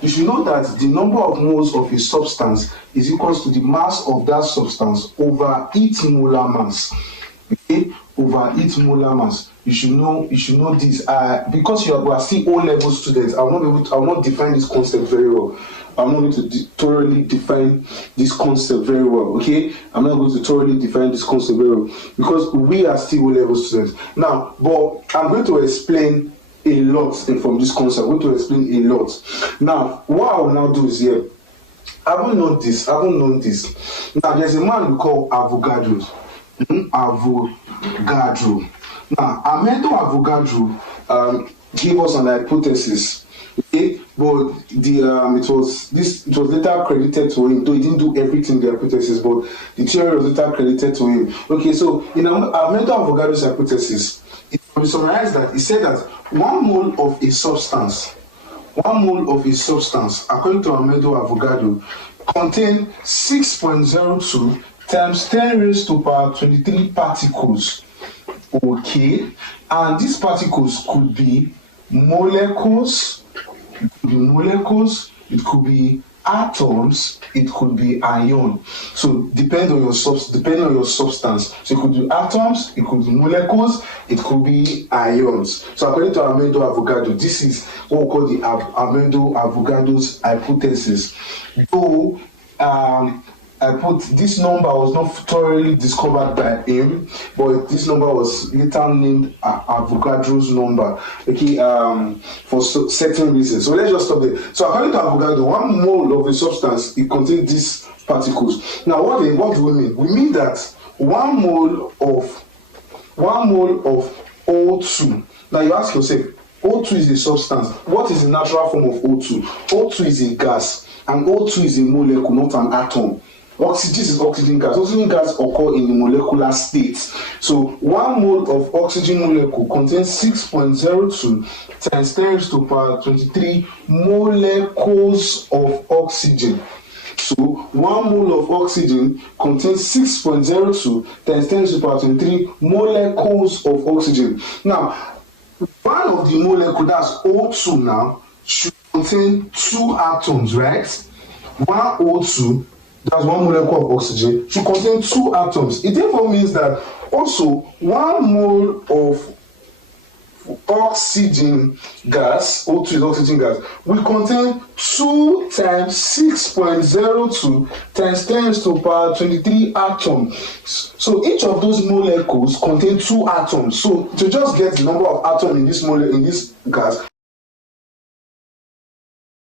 you should know that the number of moles of a substance is equals to the mass of that substance over its molar mass. Okay, over its molar mass. You should know this. Because you are still O-level students, I will not define this concept very well. I'm not going to thoroughly define this concept very well. Okay, I'm not going to thoroughly define this concept very well because we are still O-level students now. But I'm going to explain a lot from this concept. I'm going to explain a lot. Now, what I will now do is here. I haven't known this. Now, there's a man we call Avogadro. Avogadro. Now, Amendo Avogadro gave us an hypothesis. Okay, but it was later credited to him, though he didn't do everything in the hypothesis, but the theory was later credited to him. Okay, so in Amendo Avogadro's hypothesis, it can be summarized that he said that 1 mole of a substance, according to Amendo Avogadro, contain 6.02 times 10 raised to power 23 particles. Okay, and these particles could be molecules, it could be atoms, it could be ion. So depending on your substance. So it could be atoms, it could be molecules, it could be ions. So according to Amendo Avogadro, this is what we call the Amendo Avogadro's hypothesis. Though this number was not thoroughly discovered by him, but this number was later named Avogadro's number. Okay, for certain reasons. So let's just stop there. So according to Avogadro, 1 mole of a substance, it contains these particles. Now, what do we mean? We mean that 1 mole of O2. Now you ask yourself, O2 is a substance. What is the natural form of O2? O2 is a gas, and O2 is a molecule, not an atom. Oxygen is oxygen gas. Oxygen gas occur in the molecular state. So 1 mole of oxygen molecule contains 6.02 times 10 raised to power 23 molecules of oxygen. So 1 mole of oxygen contains 6.02 times 10 raised to power 23 molecules of oxygen. Now, one of the molecule, that's O2 now, should contain 2 atoms, right? One O2, that's 1 molecule of oxygen, should contain 2 atoms. It therefore means that also 1 mole of oxygen gas, O2 is oxygen gas, will contain 2 times 6.02 times 10 raised to power 23 atoms. So each of those molecules contain 2 atoms. So to just get the number of atoms in this gas,